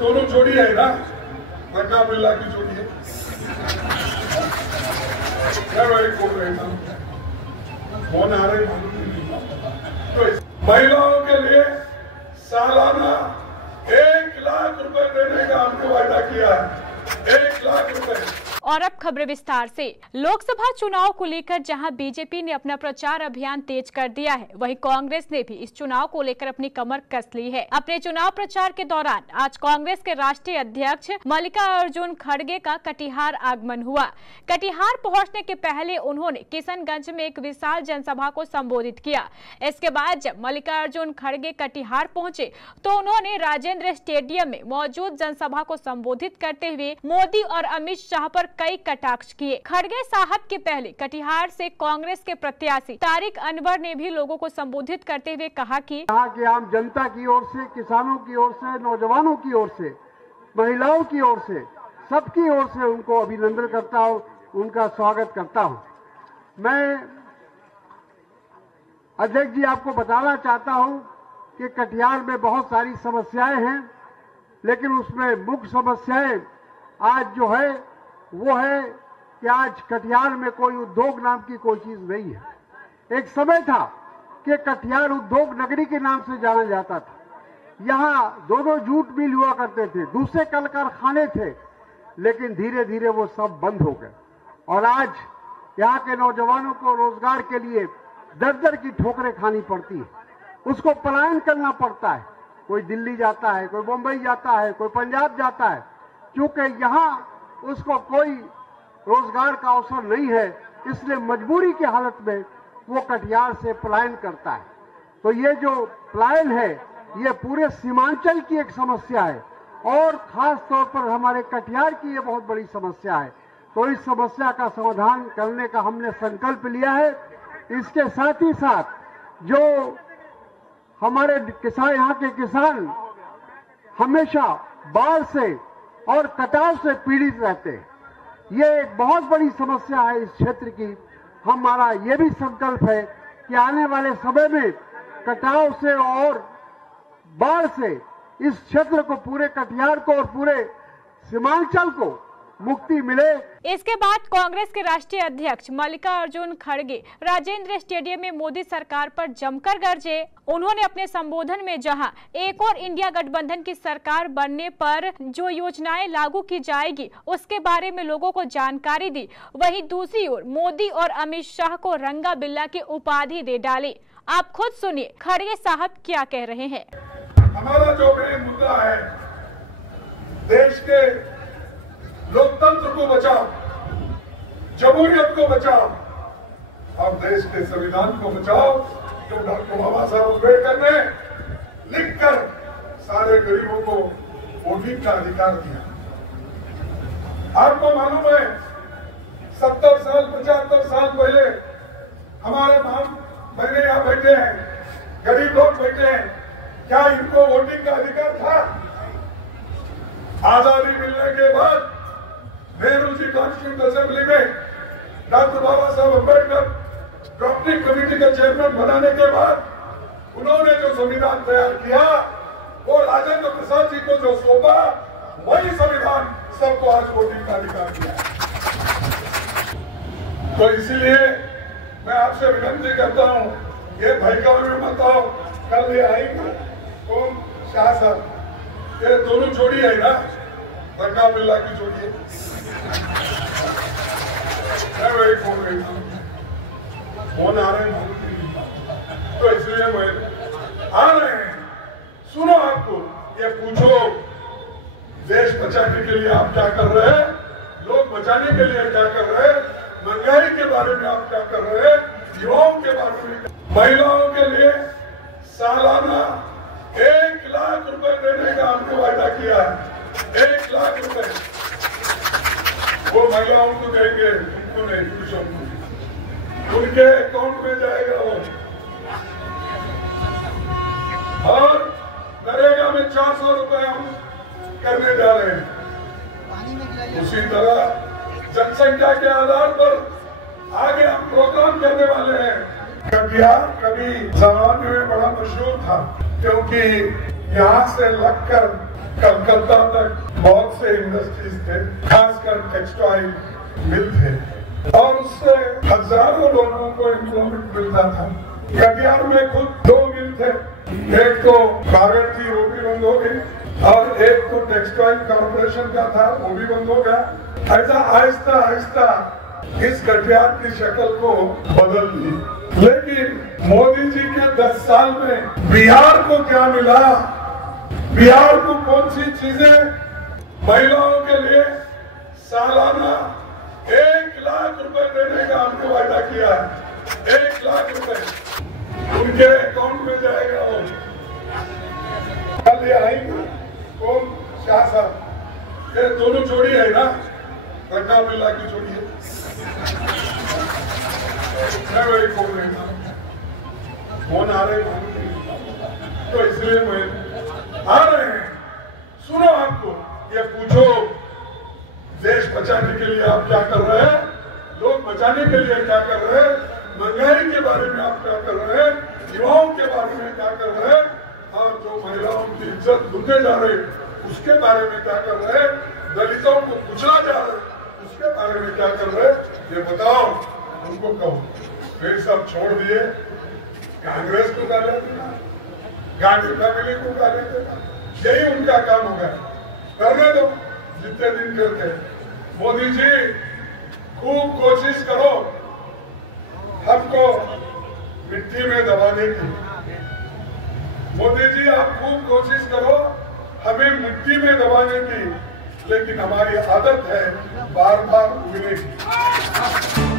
दोनों जोड़ी है ना, रंगा बिल्ला की जोड़ी है। मैं वही बोल रहा हूँ, कौन आ रहे मालूम नहीं। तो महिलाओं के लिए सालाना 1 लाख रुपए देने का हमने वायदा किया है, 1 लाख रुपए। और अब खबरें विस्तार से। लोकसभा चुनाव को लेकर जहां बीजेपी ने अपना प्रचार अभियान तेज कर दिया है, वहीं कांग्रेस ने भी इस चुनाव को लेकर अपनी कमर कस ली है। अपने चुनाव प्रचार के दौरान आज कांग्रेस के राष्ट्रीय अध्यक्ष मल्लिकार्जुन खड़गे का कटिहार आगमन हुआ। कटिहार पहुंचने के पहले उन्होंने किशनगंज में एक विशाल जनसभा को संबोधित किया। इसके बाद जब मल्लिकार्जुन खड़गे कटिहार पहुंचे तो उन्होंने राजेंद्र स्टेडियम में मौजूद जनसभा को संबोधित करते हुए मोदी और अमित शाह पर कई कटाक्ष किए। खड़गे साहब के पहले कटिहार से कांग्रेस के प्रत्याशी तारिक अनवर ने भी लोगों को संबोधित करते हुए कहा कि यहाँ की आम जनता की ओर से, किसानों की ओर से, नौजवानों की ओर से, महिलाओं की ओर से, सबकी ओर से उनको अभिनंदन करता हूँ, उनका स्वागत करता हूँ। मैं अध्यक्ष जी आपको बताना चाहता हूँ कि कटिहार में बहुत सारी समस्याएं हैं, लेकिन उसमें मुख्य समस्याएं आज जो है वो है कि आज कटिहार में कोई उद्योग नाम की कोई चीज नहीं है। एक समय था कि कटिहार उद्योग नगरी के नाम से जाना जाता था। यहाँ दोनों जूट मिल हुआ करते थे, दूसरे कल कारखाने थे, लेकिन धीरे धीरे वो सब बंद हो गए और आज यहाँ के नौजवानों को रोजगार के लिए दर दर की ठोकरें खानी पड़ती है, उसको पलायन करना पड़ता है। कोई दिल्ली जाता है, कोई मुंबई जाता है, कोई पंजाब जाता है, क्योंकि यहाँ उसको कोई रोजगार का अवसर नहीं है, इसलिए मजबूरी की हालत में वो कटिहार से पलायन करता है। तो ये जो पलायन है ये पूरे सीमांचल की एक समस्या है और खास तौर पर हमारे कटिहार की ये बहुत बड़ी समस्या है। तो इस समस्या का समाधान करने का हमने संकल्प लिया है। इसके साथ ही साथ जो हमारे किसान, यहाँ के किसान हमेशा बाढ़ से और कटाव से पीड़ित रहते हैं, ये एक बहुत बड़ी समस्या है इस क्षेत्र की। हमारा ये भी संकल्प है कि आने वाले समय में कटाव से और बाढ़ से इस क्षेत्र को, पूरे कटिहार को और पूरे सीमांचल को मुक्ति मिले। इसके बाद कांग्रेस के राष्ट्रीय अध्यक्ष मल्लिकार्जुन खड़गे राजेंद्र स्टेडियम में मोदी सरकार पर जमकर गरजे। उन्होंने अपने संबोधन में जहां एक और इंडिया गठबंधन की सरकार बनने पर जो योजनाएं लागू की जाएगी उसके बारे में लोगों को जानकारी दी, वहीं दूसरी ओर मोदी और अमित शाह को रंगा बिल्ला की उपाधि दे डाली। आप खुद सुनिए खड़गे साहब क्या कह रहे हैं। हमारा जो मेन मुद्दा है, देश के लोकतंत्र को बचाओ, जमहूरियत को बचाओ और देश के संविधान को बचाओ, जो डॉक्टर बाबा साहब अम्बेडकर ने लिखकर सारे गरीबों को वोटिंग का अधिकार दिया। आपको मालूम है 70 साल 75 साल पहले हमारे बहने यहाँ बैठे हैं, गरीब लोग बैठे हैं, क्या इनको वोटिंग का अधिकार था? आजादी मिलने के बाद नेहरू जी कॉन्स्टिट्यूंट असेंबली में डॉक्टर बाबा साहब अम्बेडकर ड्राफ्टिंग कमेटी का चेयरमैन बनाने के बाद उन्होंने जो संविधान तैयार किया वो राजेंद्र प्रसाद जी को जो सौंपा, वही संविधान सबको आज वोटिंग का अधिकार दिया। तो इसीलिए मैं आपसे विनती करता हूँ, ये भयकाल में मत आओ, कल ये आएंगे कौन? शाह साहब, ये दोनों जोड़ी है ना, रंगा बिल्ला की जोड़ी है। मैं वही बोल रही हूँ, कौन आ रहे हैं तो इसलिए मैं आ रहे हैं। सुनो, आपको ये पूछो, देश बचाने के लिए आप क्या कर रहे हैं, लोग बचाने के लिए क्या कर रहे हैं, महंगाई के बारे में आप क्या कर रहे हैं, युवाओं के बारे में, महिलाओं के लिए सालाना 1 लाख रुपए देने का हमने वायदा किया है, 1 लाख रुपए। वो महिलाओं को देंगे, उनको नहीं, पुरुषों को, उनके अकाउंट में जाएगा वो। और नरेगा में 400 रुपए हम करने जा रहे हैं। उसी तरह जनसंख्या के आधार पर आगे हम प्रोग्राम करने वाले हैं। कटिहार कभी जमाने में बड़ा मशहूर था, क्योंकि यहाँ से लगकर कलकत्ता तक बहुत से इंडस्ट्रीज थे, खासकर टेक्सटाइल मिल थे और उससे हजारों लोगों को एम्प्लॉयमेंट मिलता था। कटिहार में खुद 2 मिल थे, एक तो कागज थी वो भी बंद हो गई और एक तो टेक्सटाइल कॉर्पोरेशन का था वो भी बंद हो गया। ऐसा आहिस्ता आहिस्ता इस कटिहार की शक्ल को बदल दी। लेकिन मोदी जी के 10 साल में बिहार को क्या मिला, बिहार को कौन सी चीजें, महिलाओं के लिए सालाना 1 लाख रुपए देने का हमने वायदा किया है। 1 लाख रुपए उनके अकाउंट में जाएगा। वो कल आएंगे कौन, शाह साहब, ये दोनों जोड़ी है ना, रंगा बिल्ला की जोड़ी है। मैं वही बोल रही था, फोन आ रहे तो इसलिए मैं आ रहे हैं। सुनो, आपको ये पूछो, देश बचाने के लिए आप क्या कर रहे हैं, लोग बचाने के लिए क्या कर रहे हैं, महंगाई के बारे में आप क्या कर रहे हैं, युवाओं के बारे में क्या कर रहे हैं, और जो महिलाओं की इज्जत लूटे जा रहे उसके बारे में क्या कर रहे हैं, दलितों को कुचला जा रहा है उसके बारे में क्या कर रहे हैं, ये बताओ। उनको कहो फिर सब छोड़ दिए, कांग्रेस को गाले देना, गांधी फैमिली को गाले देना, यही उनका काम हो गया। करने दो जितने दिन करते। मोदी जी खूब कोशिश करो हमको मिट्टी में दबाने की। मोदी जी आप खूब कोशिश करो हमें मिट्टी में दबाने की, लेकिन हमारी आदत है बार बार उगने की।